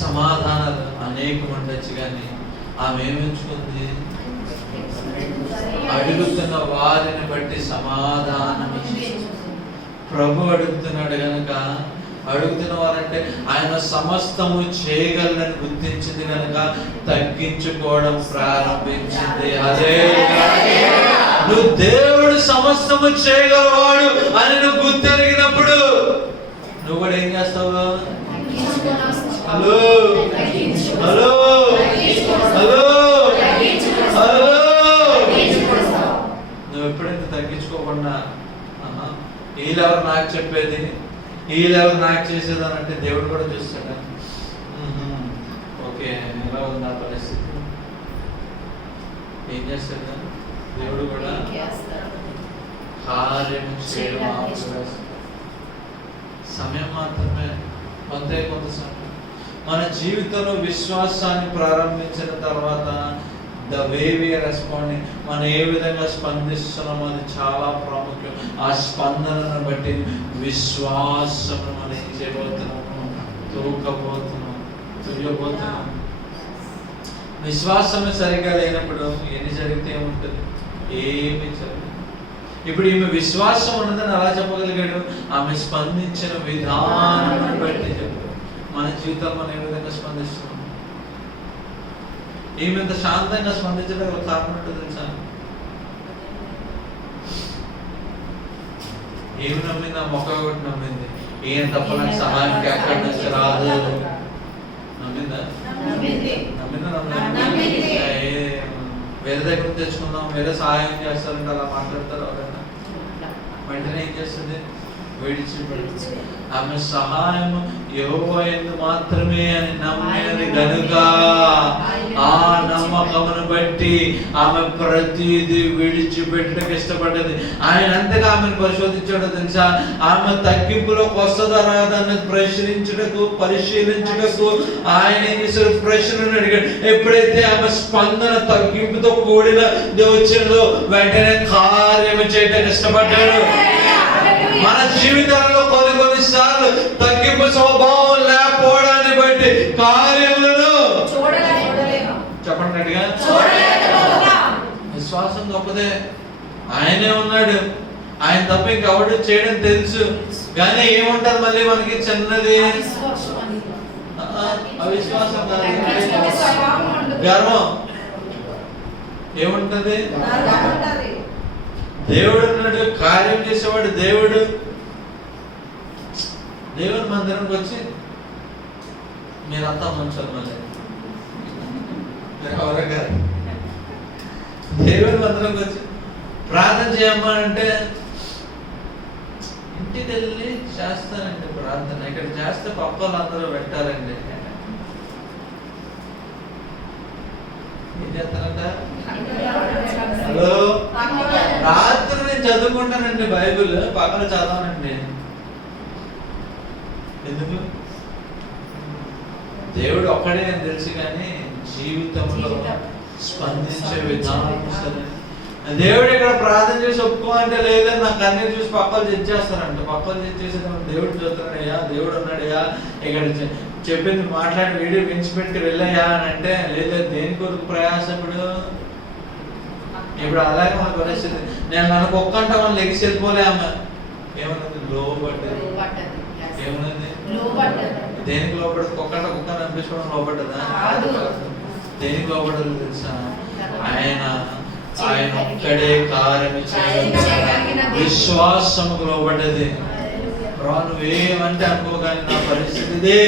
సమాధానాలు అనేకం ఉండొచ్చు, కానీ ఆమె ఏమించుకుంది? అడుగుతున్న వారిని బట్టి సమాధానం. ప్రభు అడుగుతున్నాడు కనుక, అడుగుతున్న వారంటే ఆయన సమస్తము చేయగలనని గుర్తించింది కనుక తగ్గించుకోవడం ప్రారంభించింది. అదే నువ్వు దేవుడు సమస్తము చేయగలవాడు అని నువ్వు గుర్తెరిగినప్పుడు నువ్వు కూడా ఏం చేస్తావు? హలో హలో హలో హలో నువ్వు ఎప్పుడైతే తగ్గించుకోకుండా వీళ్ళెవరు నాకు చెప్పేది, వీళ్ళెవరు నాకు చేసేది అని అంటే దేవుడు కూడా చూస్తాడు. ఓకే, ఎలా ఉంది నా పరిస్థితి? ఏం చేస్తాడు దేవుడు కూడా? కార్యం చేయడం సమయం మాత్రమే, కొంత సమయం. మన జీవితంలో విశ్వాసాన్ని ప్రారంభించిన తర్వాత the way we are responding, మనం ఏ విధంగా స్పందిస్తున్నామో అది చాలా ప్రాముఖ్యం. ఆ స్పందనను బట్టి విశ్వాసం మనం ఏం చేయబోతున్నాము? తూయబోతున్నాం. విశ్వాసం సరిగా లేనప్పుడు ఎన్ని జరిగితే ఏముంటుంది? ఏమి జరగదు. ఇప్పుడు ఈమె విశ్వాసం ఉన్నదని అలా చెప్పగలిగాడు, ఆమె స్పందించిన విధానాన్ని బట్టి చెప్పాడు. మన జీవితంలో మనం ఏ విధంగా స్పందిస్తున్నాం? ఈమె ఇంత శాంతంగా స్పందించడానికి కారణం ఏంటో తెలుసా? ఏమి నమ్మింది? ఆ మొక్క ఒకటి నమ్మింది. ఏం తప్ప నాకు సహాయంకి ఎక్కడి నుంచి రాదు. నమ్మిందా? వేరే దగ్గర నుంచి తెచ్చుకుందాం, వేరే సహాయం చేస్తారంటే అలా మాట్లాడతారు ఎవరైనా? వెంటనే ఏం చేస్తుంది? విడిచిపెడుతుంది. ఆమె సహాయం యెహోవా యందు మాత్రమే అని నమ్మినది గనుక ఆ నమ్మకమును బట్టి ఆమె ప్రతిదీ విడిచిపెట్టడానికి ఇష్టపడ్డది. ఆయన అంతగా ఆమెను పరిశోధించాడో తెలుసా? ఆమె తగ్గింపులోకి వస్తుందా రాదన్నది పరిశీలించుటకు ఆయన ఏం చేశారు? ప్రశ్నను అడిగాడు. ఎప్పుడైతే ఆమె స్పందన తగ్గింపుతో కూడిన వచ్చిందో వెంటనే కార్యము చేయడానికి ఇష్టపడ్డాడు. మన జీవితంలో కొన్నిసార్లు తగ్గింపు స్వభావం లేకపోవడాన్ని బట్టి కార్యములను చెప్పండి. విశ్వాసం గొప్పదే, ఆయనే ఉన్నాడు, ఆయన తప్ప ఇంకెవడు చేయడం తెలుసు. కానీ ఏముంటది మళ్ళీ మనకి? చిన్నది అవిశ్వాసం, గర్వం. ఏముంటది? దేవుడు ఉన్నాడు, కార్యం చేసేవాడు దేవుడు. దేవుని మందిరంకి వచ్చి మీరంతా మంచారు, మళ్ళీ దేవుని మందిరంకి వచ్చి ప్రార్థన చేయమ్మా అంటే ఇంటికి వెళ్ళి చేస్తానండి ప్రార్థన. ఇక్కడ చేస్తే పక్కలు అందరూ పెట్టాలండి. ఏం చేస్తానంట? హలో, రాత్రి నేను చదువుకుంటానండి బైబిల్, పక్కన చదవనండి. ఎందుకు? దేవుడు ఒక్కడే అని తెలుసు, కానీ జీవితంలో స్పందించే విధానం సరే. దేవుడు ఇక్కడ ప్రార్థన చేసి ఒప్పుకో అంటే లేదని నాకు అన్ని చూసి పక్కలు తెచ్చేస్తారంట. పక్కలు తెచ్చేసి దేవుడు చూస్తున్నాడయ్యా, దేవుడు ఉన్నాడయ్యా, ఇక్కడ చెప్పింది మాట్లాడి వీడియో వినిచిపెట్టి వెళ్ళయ్యా అని అంటే లేదా దేని కొరకు ప్రయాసం? ఇప్పుడు అలాగే మన పరిస్థితి. నేను మనకు ఒక్కంట మనం లెగిసి వెళ్ళిపోలే. ఆమె ఏమన్నది? లోబడ్డది. ఏమన్నది? దేనికి లోపడదు? ఒక్కంట కుక్కని అనిపించుకోవడం లోపడ్డదా? దేనికి లోపడదు తెలుసా? ఆయన ఒక్కడే కార్యం చేయగలిగిన విశ్వాసముకు లోబడ్డది. నువ్వేమంటే అనుకోగానే నా పరిస్థితి ఇదే.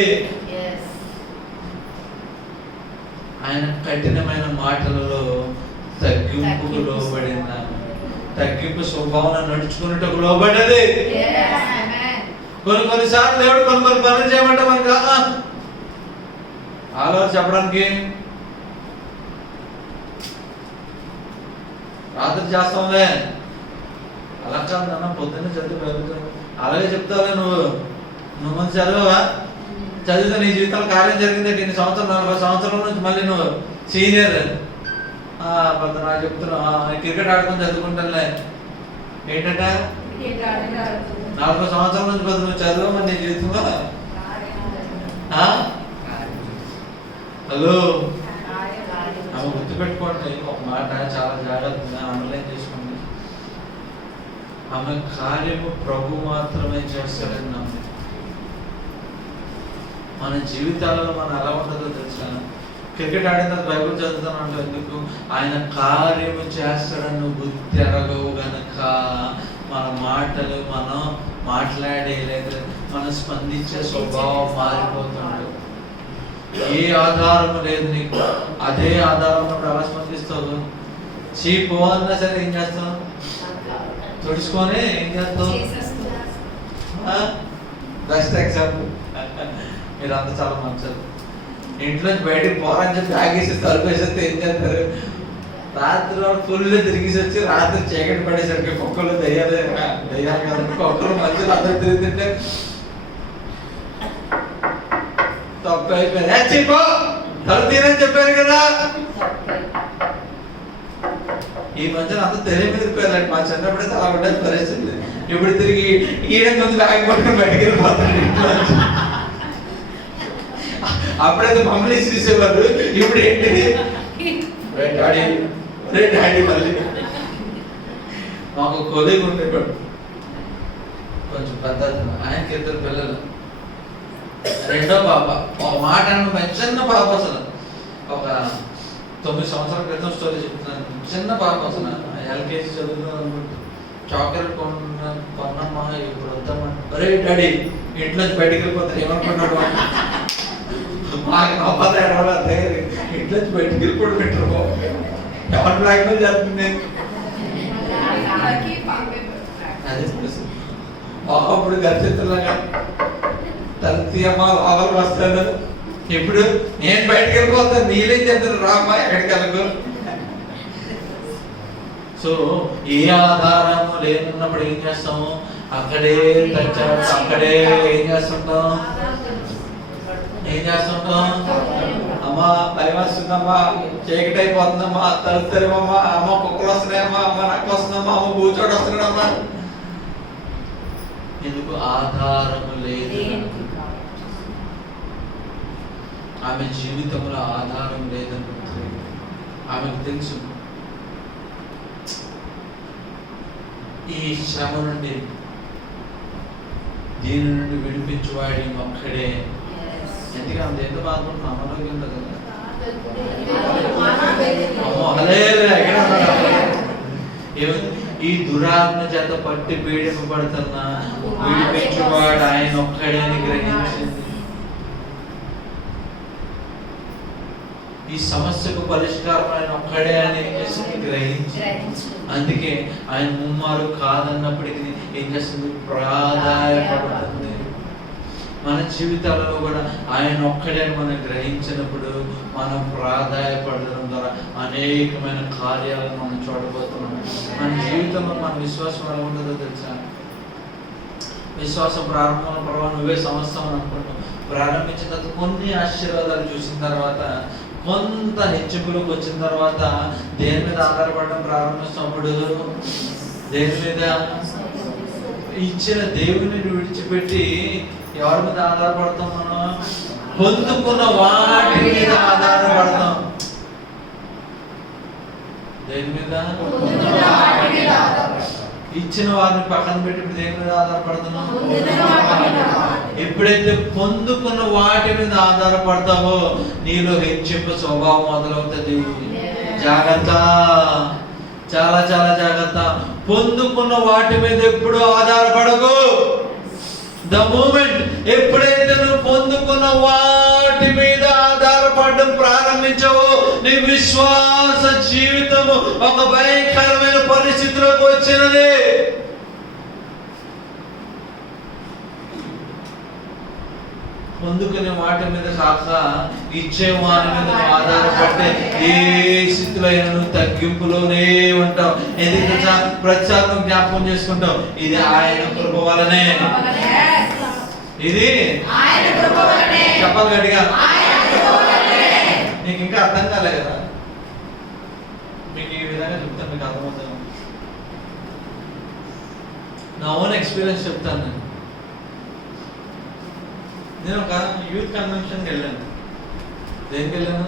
ఆయన కఠినమైన మాటలలో తగ్గింపుకు లోబడిందా? తగ్గింపు స్వభావం నడుచుకున్నట్టు లోబడ్డది. కొన్నిసార్లు దేవుడు కొన్ని పనులు చేయమంటే మనకి ఆలోచన చెప్పడానికి రాత్రి చేస్తాంలే, అలా కాదు నాన్న, పొద్దున్నే చదువు, అలాగే చెప్తావులే. నువ్వు ముందు చదవవా? చదివితే నీ జీవితంలో కార్యం జరిగింది. ఇన్ని సంవత్సరాలు 40 సంవత్సరాల నుంచి మళ్ళీ నువ్వు సీనియర్ నాకు చెప్తున్నా, క్రికెట్ ఆడుకొని చదువుకుంటానులే. ఏంటంటే 40 సంవత్సరాల నుంచి నువ్వు చదవమని నీ జీవితంలో. హలో, ఆమె గుర్తుపెట్టుకోండి ఒక మాట, చాలా జాగ్రత్తగా అండర్లైన్ చేసుకోండి. ఆమె కార్యము ప్రభు మాత్రమే చేస్తాడని నమ్మి మన జీవితాలలో మనం ఎలా ఉంటుందో తెలుసా? క్రికెట్ ఆడిన తర్వాత బైబిల్ చదువుతాను అంటే ఎందుకు? ఆయన కార్యము చేస్తాడని నువ్వు గుర్తు ఎరగవు గనక మన మాటలు, మనం మాట్లాడే లేదా మనం స్పందించే స్వభావం మారిపోతుంది. ఏ ఆధారము లేదు నీకు, అదే ఆధారం ఎలా స్పందిస్తావు? చీపు అన్నా సరే ఏం చేస్తావు? తుడుచుకొని ఏం చేస్తావు? బెస్ట్ ఎగ్జాంపుల్, మీరు అంతా చాలా మంచిది. ఇంట్లోంచి బయటకు పోరని చెప్పి ఆగేసి తలుపేసేస్తే ఏం చేస్తారు? రాత్రి ఫుల్ తిరిగేసి వచ్చి రాత్రి చీకటి పడేసరికి కుక్కలు దయ్యాలు కాదు, కుక్కలు మధ్యలో అందరూ తిరుగుతుంటే తప్పు అయిపోయింది, తలుపు తీరని చెప్పారు కదా. ఈ మధ్యన అంతా తెలియపోయారు. మా చిన్నప్పుడైతే అలా ఉండేది పరిస్థితి. ఇప్పుడు తిరిగి ఈయన ముందు బ్యాగ్ పట్టుకుని బయటకు వెళ్ళిపోతాడు ఇంట్లో. అప్పుడైతే మమ్మల్ని చూసేవారు, ఇప్పుడు ఏంటి డాడీ మళ్ళీ. మాకు కొలీగ్ ఉండేవాడు కొంచెం పెద్ద, ఆయనకి 2 పిల్లలు. రెండో పాప ఒక మాట చిన్న పాప, అసలు ఒక 9 సంవత్సరాల క్రితం స్టోరీ చెప్తున్నాను. చిన్న పాప అసలు LKG చదువుతున్నాను అనుకుంటా. చాక్లెట్ కొన్నమ్మా, ఇప్పుడు వద్దామా, అరే డాడీ ఇంట్లోంచి బయటికి వెళ్ళిపోతారు ఏమనుకున్నాడు. మాకు నవ్వాలి ఏడవాలి, ఇంట్లోంచి బయటికి వెళ్ళిపోవడం పెట్టరు బాబు. ఎవరు బ్లాక్మెయిల్ చేస్తుంది? అదే ఒకప్పుడు గర్చితులాగా తల్లియమ్మా లోపలికి వస్తాడు. ఇప్పుడు నేను బయటకు వెళ్ళిపోతాను, నీళ్ళేం చేస్తారు రామ్మా ఎక్కడికి వెళ్ళకు. సో ఏ ఆధారము లేనున్నప్పుడు ఏం చేస్తాము? అక్కడే అక్కడే ఏం చేస్తుంటాం? అమ్మా భయం వస్తుందమ్మా, చీకటి అయిపోతుందమ్మా, తలుపుతారేమమ్మా, అమ్మ కుక్కలు వస్తున్నాయమ్మా, అమ్మ నక్క వస్తుందమ్మా, అమ్మ కూర్చోటి వస్తున్నాడమ్మా. ఎందుకు? ఆధారము లేదు. ఆమె జీవితంలో ఆధారం లేదని ఆమెకు తెలుసు. ఈ శ్రమ నుండి, దీని నుండి విడిపించువాడి ఒక్కడే. ఎందుకంటే అంత ఎంత బాధపడుతున్నా అనారోగ్యం కదా. ఈ దురాత్మ చేత పట్టి పీడింపబడుతున్నా విడిపించువాడు ఆయన ఒక్కడే అని గ్రహించింది. ఈ సమస్యకు పరిష్కారం ఆయన ఒక్కడే అని గ్రహించి, అందుకే ఆయన ముమ్మారు కాదన్నప్పటికీ ఏం చేస్తుంది? ప్రాధాయపడుతుంది. మన జీవితాలలో కూడా ఆయన ఒక్కడే మనం గ్రహించినప్పుడు మనం ప్రాధాయపడడం ద్వారా అనేకమైన కార్యాలను మనం చూడబోతున్నాం. మన జీవితంలో మన విశ్వాసం ఎలా ఉంటుందో తెలుసా? విశ్వాసం ప్రారంభంలో ప్రభావం నువ్వే సంవత్సరం అనుకుంటాం. ప్రారంభించిన తర్వాత కొన్ని ఆశీర్వాదాలు చూసిన తర్వాత, కొంత హెచ్చింపులకు వచ్చిన తర్వాత దేని మీద ఆధారపడడం ప్రారంభిస్తున్నప్పుడు, దేని మీద? ఇచ్చిన దేవుని విడిచిపెట్టి ఎవరి మీద ఆధారపడతాం? మనం పొందుకున్న వాటి మీద ఆధారపడతాం. దేని మీద? ఇచ్చిన వారిని పక్కన పెట్టి దేని మీద ఆధారపడుతున్నాం? ఎప్పుడైతే పొందుకున్న వాటి మీద ఆధారపడతావో నీలో హెచ్చింపు స్వభావం మొదలవుతుంది. జాగ్రత్త, చాలా చాలా జాగ్రత్త. పొందుకున్న వాటి మీద ఎప్పుడు ఆధారపడకు. ద మూమెంట్ ఎప్పుడైతే నువ్వు పొందుకున్న వాటి మీద ఆధారపడడం ప్రారంభించవో, నీ విశ్వాస జీవితము ఒక భయంకరమైన పరిస్థితిలోకి వచ్చినది. పొందుకునే వాటి మీద కాక ఇచ్చే వారి మీద ఆధారపడితే ఏ స్థితిలో అయినా నువ్వు తగ్గింపులోనే ఉంటావు. ఎందుకు ప్రతిసారి జ్ఞాపకం చేసుకుంటావు, ఇది ఆయన కృప వలనే, ఇది చెప్పాలి గట్టిగా. నీకు ఇంకా అర్థం కాలే కదా, మీకు ఈ విధంగా చెప్తాను, మీకు అర్థమవుతాను. నా ఓన్ ఎక్స్పీరియన్స్ చెప్తాను. నేను ఒక యూత్ కన్వెన్షన్కి వెళ్ళాను. దేనికి వెళ్ళాను?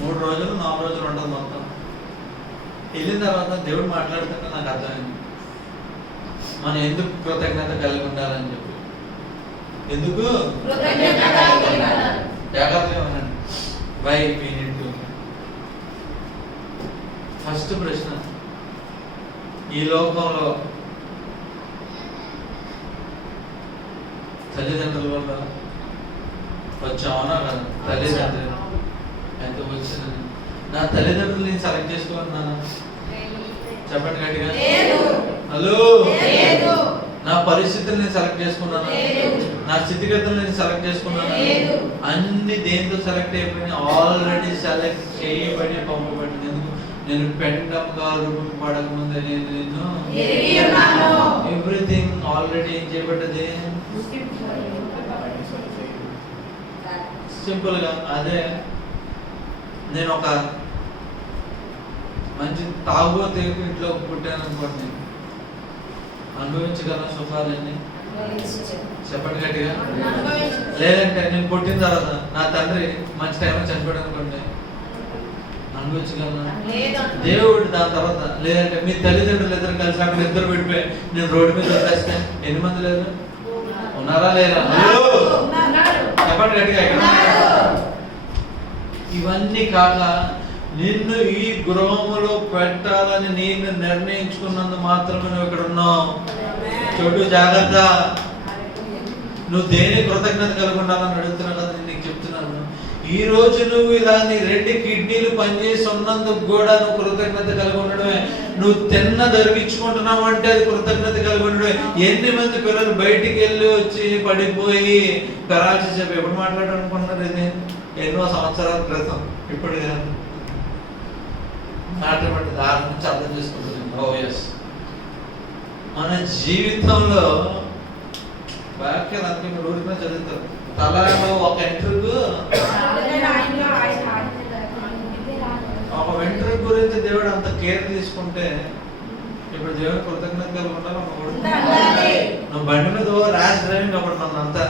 3 రోజులు 4 రోజులు ఉంటుంది మొత్తం. వెళ్ళిన తర్వాత దేవుడు మాట్లాడుతుంటే నాకు అర్థమైంది, మనం ఎందుకు కృతజ్ఞత కలిగి ఉండాలని చెప్పి. ఎందుకు జాగ్రత్తగా ఉన్నాను. Why we need to. First ప్రశ్న, ఈ లోకంలో తల్లిదండ్రుల వల్ల వచ్చామన్నా కదా, తల్లిదండ్రులు ఎంత వచ్చిందని. నా తల్లిదండ్రులు నేను సెలెక్ట్ చేసుకున్నాను, చెప్పండి గట్టిగా. హలో, నా పరిస్థితులు నేను సెలెక్ట్ చేసుకున్నాను, నా స్థితిగతులు నేను సెలెక్ట్ చేసుకున్నాను. అన్ని దేంతో సెలెక్ట్ అయిపోయినాయి? ఆల్రెడీ సెలెక్ట్ చేయబడి పంపబడింది. ఎందుకు? నేను పెండంగా రూపపడక ముందే నేను ఎవ్రీథింగ్ ఆల్రెడీ ఏం చేయబడ్డది. సింపుల్ గా అదే, నేను ఒక మంచి తాగుబోతే ఇంట్లో పుట్టాను అనుకోండి, అనుభవించగల సుఖాలన్నీ, చెప్పండి గట్టిగా. లేదంటే నేను పుట్టిన తర్వాత నా తండ్రి మంచి టైంలో చనిపోయాడు అనుకోండి, అనుభవించగలనా? దేవుడు దాని తర్వాత. లేదంటే మీ తల్లిదండ్రులు ఇద్దరు కలిసి అక్కడ ఇద్దరు విడిపోయి నేను రోడ్డు మీద వదిలేస్తే ఎన్ని మంది లేరు? ఉన్నారా లేరా? చెప్పండి గట్టిగా. ఇవన్నీ కాక నిన్ను ఈ గృహములో పెట్టాలని నేను నిర్ణయించుకున్నందు మాత్రమే నువ్వు ఇక్కడ ఉన్నావు. చూడు, జాగ్రత్త. నువ్వు దేని కృతజ్ఞత కలిగి ఉండాలని అడుగుతున్నావు కదా, నేను నీకు చెప్తున్నాను. ఈ రోజు నువ్వు ఇలా నీ 2 కిడ్నీలు పనిచేసి ఉన్నందుకు కూడా నువ్వు కృతజ్ఞత కలిగి ఉండడమే. నువ్వు తిన్న దొరికించుకుంటున్నావు అంటే అది కృతజ్ఞత కలిగి ఉండడమే. ఎన్ని మంది పిల్లలు బయటికి వెళ్ళి వచ్చి పడిపోయి పెరాలసిస్ చెప్పి ఎప్పుడు మాట్లాడాలనుకుంటున్నారు? ఇది ఎన్నో సంవత్సరాల క్రితం, ఇప్పుడు కాదు. మాట్లాడి దాని నుంచి అర్థం చేసుకుంటుంది. ఓ ఎస్, మన జీవితంలో వాక్యాలు అందుకే మీరు ఊరికనే చదువుతారు. తలలో ఒక వెంట్రుక గురించి దేవుడు అంత కేర్ తీసుకుంటే ఇప్పుడు దేవుడు కృతజ్ఞతగా ఉండాలి. నువ్వు బండి మీద ర్యాష్ డ్రైవింగ్ అప్పుడు మనంతా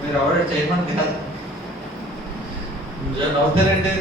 మీరు ఎవరు చేయమని కాదు, నవ్వుతారంటే